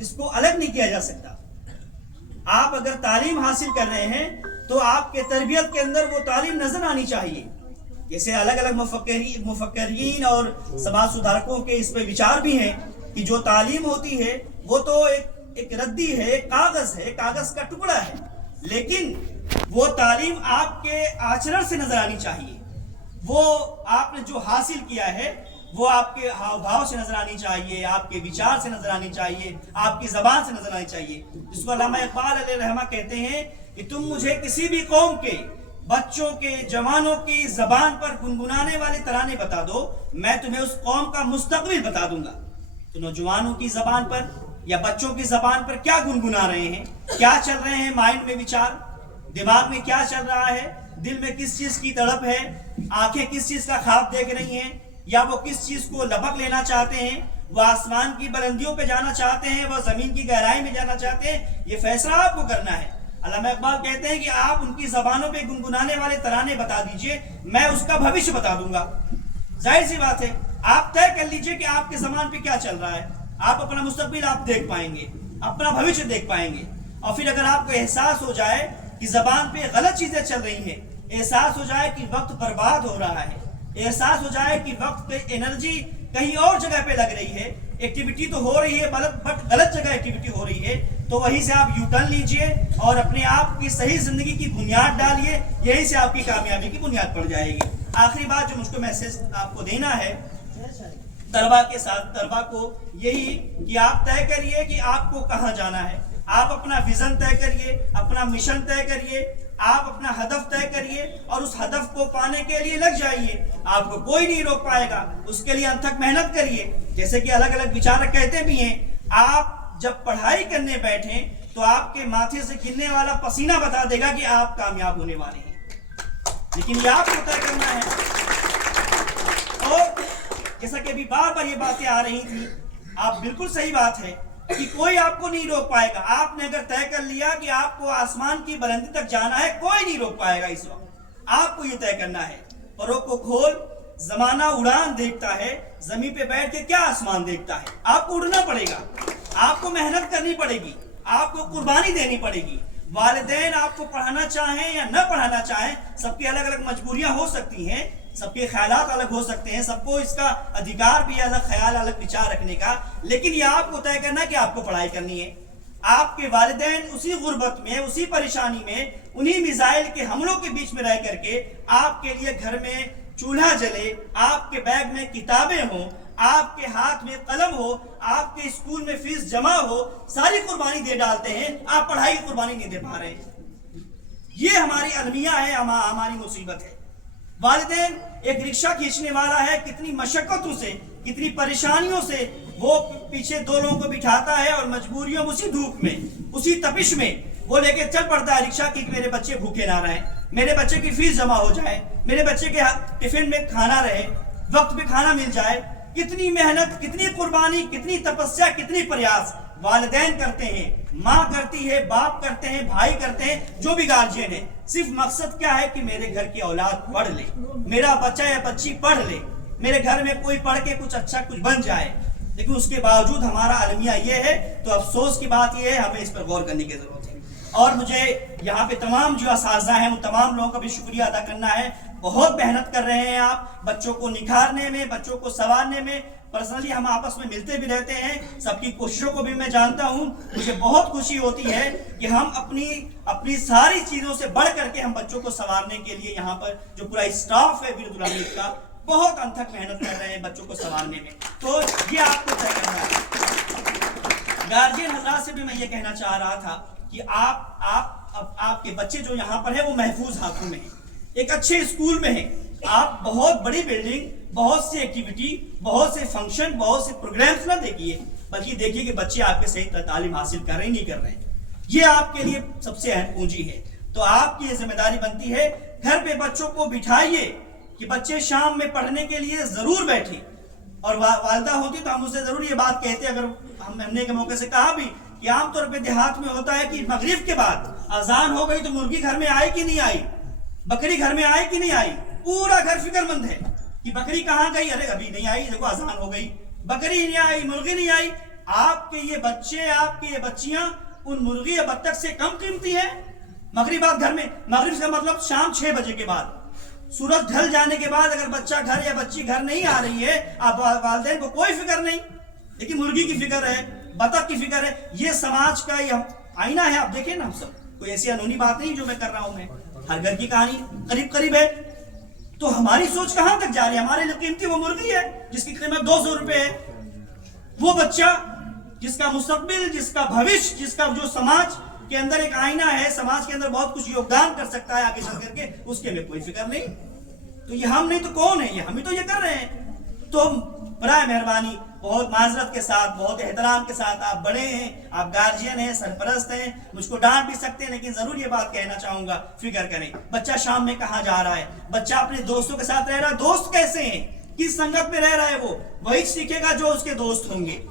اس کو الگ نہیں کیا جا سکتا. آپ اگر تعلیم حاصل کر رہے ہیں تو آپ کے تربیت کے اندر وہ تعلیم نظر آنی چاہیے. جیسے الگ الگ مفکرین اور سماج سدھارکوں کے اس پہ وچار بھی ہیں کہ جو تعلیم ہوتی ہے وہ تو ایک ردی ہے، ایک کاغذ ہے، کاغذ کا ٹکڑا ہے، لیکن وہ تعلیم آپ کے آچرن سے نظر آنی چاہیے. وہ آپ نے جو حاصل کیا ہے وہ آپ کے ہاؤ بھاؤ سے نظر آنی چاہیے، آپ کے وچار سے نظر آنی چاہیے، آپ کی زبان سے نظر آنی چاہیے. جس کو علامہ اقبال علیہ رحمہ کہتے ہیں کہ تم مجھے کسی بھی قوم کے بچوں کے، جوانوں کی زبان پر گنگنانے والے ترانے بتا دو، میں تمہیں اس قوم کا مستقبل بتا دوں گا. تو نوجوانوں کی زبان پر یا بچوں کی زبان پر کیا گنگنا رہے ہیں، کیا چل رہے ہیں مائنڈ میں وچار، دماغ میں کیا چل رہا ہے، دل میں کس چیز کی تڑپ ہے، آنکھیں کس چیز کا خواب دیکھ رہی ہیں، یا وہ کس چیز کو لپک لینا چاہتے ہیں، وہ آسمان کی بلندیوں پہ جانا چاہتے ہیں، وہ زمین کی گہرائی میں جانا چاہتے ہیں. یہ فیصلہ آپ کو کرنا ہے. علامہ اقبال کہتے ہیں کہ آپ ان کی زبانوں پہ گنگنانے والے ترانے بتا دیجئے، میں اس کا بھوشیہ بتا دوں گا. ظاہر سی بات ہے، آپ طے کر لیجئے کہ آپ کے زبان پہ کیا چل رہا ہے. آپ اپنا مستقبل آپ دیکھ پائیں گے، اپنا بھوشیہ دیکھ پائیں گے. اور پھر اگر آپ کو احساس ہو جائے کہ زبان پہ غلط چیزیں چل رہی ہیں، احساس ہو جائے کہ وقت برباد ہو رہا ہے، احساس ہو جائے کہ وقت پہ انرجی کہیں اور جگہ پہ لگ رہی ہے، ایکٹیویٹی تو ہو رہی ہے بٹ غلط جگہ ایکٹیویٹی ہو رہی ہے، تو وہیں سے آپ یو ٹرن لیجئے اور اپنے آپ کی صحیح زندگی کی بنیاد ڈالیے. یہیں سے آپ کی کامیابی کی بنیاد پڑ جائے گی. آخری بات جو مجھ کو میسج آپ کو دینا ہے طلبا کے ساتھ، طلبا کو یہی کہ آپ طے کریے کہ آپ کو کہاں جانا ہے. آپ اپنا ویژن طے کریے، اپنا مشن طے کریے، آپ اپنا ہدف طے کریے اور اس ہدف کو پانے کے لیے لگ جائیے. آپ کو کوئی نہیں روک پائے گا. اس کے لیے انتھک محنت کریے. جیسے کہ الگ الگ وچارک کہتے بھی ہیں، آپ جب پڑھائی کرنے بیٹھیں تو آپ کے ماتھے سے گرنے والا پسینہ بتا دے گا کہ آپ کامیاب ہونے والے ہیں. لیکن یہ آپ کو طے کرنا ہے. اور جیسا کہ ابھی بار بار یہ باتیں آ رہی تھی، آپ بالکل صحیح بات ہے کہ کوئی آپ کو نہیں روک پائے گا. آپ نے اگر طے کر لیا کہ آپ کو آسمان کی بلندی تک جانا ہے، کوئی نہیں روک پائے گا. اس وقت آپ کو یہ طے کرنا ہے. پروں کو کھول، زمانہ اڑان دیکھتا ہے، زمین پہ بیٹھ کے کیا آسمان دیکھتا ہے. آپ کو اڑنا پڑے گا، آپ کو محنت کرنی پڑے گی، آپ کو قربانی دینی پڑے گی. والدین آپ کو پڑھانا چاہیں یا نہ پڑھانا چاہیں، سب کی الگ الگ مجبوریاں ہو سکتی ہیں، سب کے خیالات الگ ہو سکتے ہیں، سب کو اس کا ادھیکار بھی الگ، خیال الگ، وچار رکھنے کا. لیکن یہ آپ کو طے کرنا ہے کہ آپ کو پڑھائی کرنی ہے. آپ کے والدین اسی غربت میں، اسی پریشانی میں، انہی میزائل کے حملوں کے بیچ میں رہ کر کے آپ کے لیے گھر میں چولہا جلے، آپ کے بیگ میں کتابیں ہوں، آپ کے ہاتھ میں قلم ہو، آپ کے اسکول میں فیس جمع ہو، ساری قربانی دے ڈالتے ہیں. آپ پڑھائی کی قربانی نہیں دے پا رہے. یہ ہماری المیہ ہے، ہماری مصیبت ہے. والدین، ایک رکشہ کھینچنے والا ہے، کتنی مشقتوں سے، کتنی پریشانیوں سے وہ پیچھے دو لوگوں کو بٹھاتا ہے اور مجبوریوں، اسی دھوپ میں، اسی تپش میں وہ لے کے چل پڑتا ہے رکشہ کی، میرے بچے بھوکے نہ رہیں، میرے بچے کی فیس جمع ہو جائے، میرے بچے کے ٹفن میں کھانا رہے، وقت پہ کھانا مل جائے. کتنی محنت، کتنی قربانی، کتنی تپسیا، کتنی پریاس والدین کرتے ہیں، ماں کرتی ہے، باپ کرتے ہیں، بھائی کرتے ہیں، جو بھی گارجین ہے. صرف مقصد کیا ہے کہ میرے گھر کی اولاد پڑھ لے، میرا بچہ یا بچی پڑھ لے، میرے گھر میں کوئی پڑھ کے کچھ اچھا کچھ بن جائے. لیکن اس کے باوجود ہمارا المیہ یہ ہے. تو افسوس کی بات یہ ہے، ہمیں اس پر غور کرنے کی ضرورت ہے. اور مجھے یہاں پہ تمام جو اساتذہ ہیں ان تمام لوگوں کا بھی شکریہ ادا کرنا ہے. بہت محنت کر رہے ہیں آپ بچوں کو نکھارنے میں، بچوں کو سنوارنے میں. پرسنلی ہم آپس میں ملتے بھی رہتے ہیں، سب کی کوششوں کو بھی میں جانتا ہوں. مجھے بہت خوشی ہوتی ہے کہ ہم اپنی ساری چیزوں سے بڑھ کر کے ہم بچوں کو سنوارنے کے لیے یہاں پر جو پورا اسٹاف ہے ورد الحمید کا، بہت انتھک محنت کر رہے ہیں بچوں کو سنوارنے میں. تو یہ آپ کو طے کرنا ہے. گارجین حضرات سے بھی میں یہ کہنا چاہ رہا تھا کہ آپ کے بچے جو یہاں پر ہیں وہ محفوظ ہاتھوں میں ہیں، ایک اچھے اسکول میں ہیں. آپ بہت بڑی بلڈنگ، بہت سی ایکٹیویٹی، بہت سے فنکشن، بہت سے پروگرامز نہ دیکھیے، بلکہ دیکھیے کہ بچے آپ کے صحیح تعلیم حاصل کر رہے ہیں نہیں کر رہے ہیں. یہ آپ کے لیے سب سے اہم پونجی ہے. تو آپ کی یہ ذمہ داری بنتی ہے، گھر پہ بچوں کو بٹھائیے کہ بچے شام میں پڑھنے کے لیے ضرور بیٹھیں. اور والدہ ہوتی تو ہم اسے ضرور یہ بات کہتے، اگر ہم نے کے موقع سے کہا بھی کہ عام طور پہ دیہات میں ہوتا ہے کہ مغرب کے بعد اذان ہو گئی تو مرغی گھر میں آئی کہ نہیں آئی، بکری گھر میں آئی کہ نہیں آئی. پورا گھر فکر مند ہے کہ بکری کہاں گئی، ارے ابھی نہیں آئی، دیکھو اذان ہو گئی، بکری نہیں آئی، مرغی نہیں آئی. آپ کے یہ بچے، آپ کے یہ بچیاں ان مرغی یا بطخ سے کم قیمتی ہیں؟ مغرب بعد گھر میں، مغرب کا مطلب شام 6 بجے کے بعد، سورج ڈھل جانے کے بعد اگر بچہ گھر یا بچی گھر نہیں آ رہی ہے، آپ والدین کو کوئی فکر نہیں، لیکن مرغی کی فکر ہے، بطخ کی فکر ہے. یہ سماج کا یہ آئینہ ہے. آپ دیکھیں نا، ہم سب کوئی ایسی انہونی بات نہیں جو میں کر رہا ہوں. میں ہر گھر کی کہانی قریب قریب ہے. تو ہماری سوچ کہاں تک جا رہی ہے؟ ہمارے لیے قیمتی وہ مرغی ہے جس کی قیمت 200 روپے ہے. وہ بچہ جس کا مستقبل، جس کا بھوش، جس کا جو سماج کے اندر ایک آئینہ ہے، سماج کے اندر بہت کچھ یوگدان کر سکتا ہے آگے چل کر کے، اس کے میں کوئی فکر نہیں. تو یہ ہم نہیں تو کون ہے؟ یہ ہم ہی تو یہ کر رہے ہیں. تو برائے مہربانی بہت معذرت کے ساتھ، بہت احترام کے ساتھ، آپ بڑے ہیں، آپ گارجین ہیں، سرپرست ہیں، مجھ کو ڈانٹ بھی سکتے ہیں، لیکن ضرور یہ بات کہنا چاہوں گا، فکر کریں. بچہ شام میں کہاں جا رہا ہے؟ بچہ اپنے دوستوں کے ساتھ رہ رہا ہے. دوست کیسے ہیں؟ کس سنگت میں رہ رہا ہے؟ وہ وہی سیکھے گا جو اس کے دوست ہوں گے.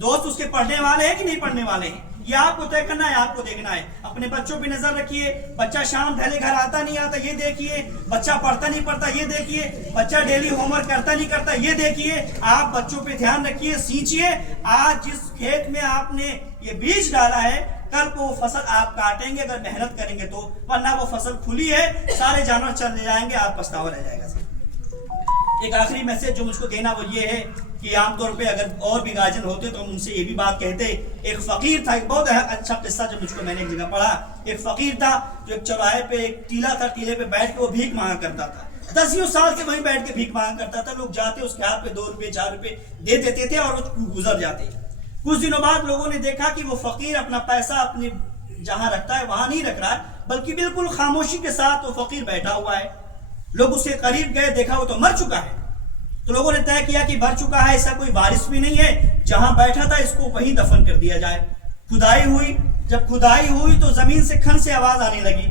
دوست اس کے پڑھنے والے ہیں کہ نہیں پڑھنے والے ہیں، یہ آپ کو طے کرنا ہے، آپ کو دیکھنا ہے. اپنے بچوں پہ نظر رکھیے. بچہ شام ڈھلے گھر آتا نہیں آتا، یہ دیکھیے. بچہ پڑھتا نہیں پڑھتا، یہ دیکھیے. بچہ ڈیلی ہوم ورک کرتا نہیں کرتا، یہ دیکھیے. آپ بچوں پہ دھیان رکھیے، سینچیے. آج جس کھیت میں آپ نے یہ بیج ڈالا ہے، کل کو وہ فصل آپ کاٹیں گے اگر محنت کریں گے تو، ورنہ وہ فصل کھلی ہے، سارے جانور چلے جائیں گے، آپ پچھتاوا رہ جائے گا. ایک آخری میسج جو مجھ کو دینا وہ یہ ہے کہ عام طور پہ اگر اور بھی گارجین ہوتے تو ہم ان سے یہ بھی بات کہتے. ایک فقیر تھا، ایک بہت اچھا قصہ جو مجھ کو میں نے ایک جگہ پڑھا. ایک فقیر تھا جو ایک چوراہے پہ ایک ٹیلا تھا، ٹیلے پہ بیٹھ کے وہ بھیک مانگا کرتا تھا. 10 سال سے وہیں بیٹھ کے بھیک مانگا کرتا تھا. لوگ جاتے اس کے ہاتھ پہ 2 روپے 4 روپے دے دیتے تھے اور وہ گزر جاتے. کچھ دنوں بعد لوگوں نے دیکھا کہ وہ فقیر اپنا پیسہ اپنے جہاں رکھتا ہے وہاں نہیں رکھ رہا ہے، بلکہ بالکل خاموشی کے ساتھ وہ فقیر بیٹھا ہوا ہے. لوگ اس کے قریب گئے، دیکھا وہ تو مر چکا ہے. تو لوگوں نے طے کیا کہ مر چکا ہے، ایسا کوئی وارث بھی نہیں ہے، جہاں بیٹھا تھا اس کو وہیں دفن کر دیا جائے. کھدائی ہوئی. جب کھدائی ہوئی تو زمین سے کھن سے آواز آنے لگی.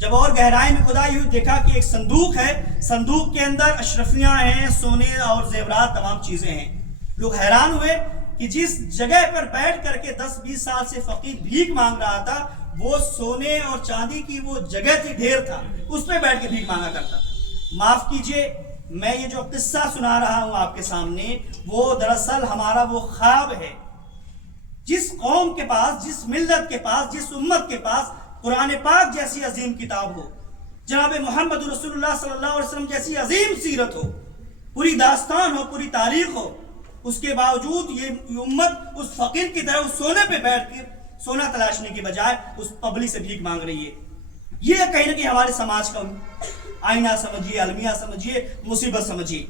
جب اور گہرائی میں کھدائی ہوئی، دیکھا کہ ایک صندوق ہے. صندوق کے اندر اشرفیاں ہیں، سونے اور زیورات، تمام چیزیں ہیں. لوگ حیران ہوئے کہ جس جگہ پر بیٹھ کر کے 10-20 سال سے فقیر بھیک مانگ رہا تھا، وہ سونے اور چاندی کی وہ جگہ تھی، ڈھیر تھا، اس پہ بیٹھ کے بھیک مانگا کرتا تھا. معاف کیجئے، میں یہ جو قصہ سنا رہا ہوں آپ کے سامنے، وہ دراصل ہمارا وہ خواب ہے. جس قوم کے پاس، جس ملت کے پاس، جس امت کے پاس قرآن پاک جیسی عظیم کتاب ہو، جناب محمد رسول اللہ صلی اللہ علیہ وسلم جیسی عظیم سیرت ہو، پوری داستان ہو، پوری تاریخ ہو، اس کے باوجود یہ امت اس فقیر کی طرح اس سونے پہ بیٹھ کے سونا تلاشنے کی بجائے اس پبلک سے بھیک مانگ رہی ہے. یہ کہیں نہ کہیں ہمارے سماج کا آئینہ سمجھیے، المیہ سمجھیے، مصیبت سمجھیے.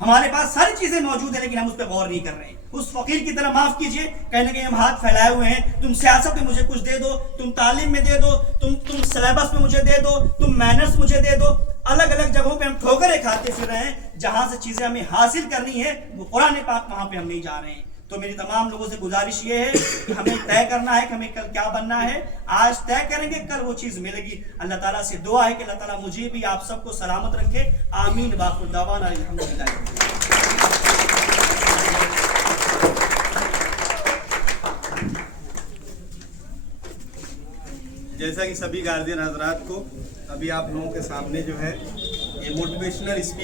ہمارے پاس ساری چیزیں موجود ہیں لیکن ہم اس پہ غور نہیں کر رہے ہیں. اس فقیر کی طرح معاف کیجئے، کہنے کہ ہم ہاتھ پھیلائے ہوئے ہیں، تم سیاست میں مجھے کچھ دے دو، تم تعلیم میں دے دو، تم سلیبس میں مجھے دے دو، تم مینرز مجھے دے دو. الگ الگ جگہوں پہ ہم ٹھوکریں کھاتے پھر رہے ہیں. جہاں سے چیزیں ہمیں حاصل کرنی ہے وہ قرآن پاک، وہاں پہ ہم نہیں جا رہے ہیں. تو میری تمام لوگوں سے گزارش یہ ہے کہ ہمیں طے کرنا ہے کہ ہمیں کل کیا بننا ہے. آج طے کریں گے، کل وہ چیز ملے گی. اللہ تعالیٰ سے دعا ہے کہ اللہ تعالیٰ مجھے بھی آپ سب کو سلامت رکھے. آمین. باقر دعوانا الحمدللہ. جیسا کہ سبھی گارجین حضرات کو ابھی آپ لوگوں کے سامنے جو ہے یہ موٹیویشنل اسپیچ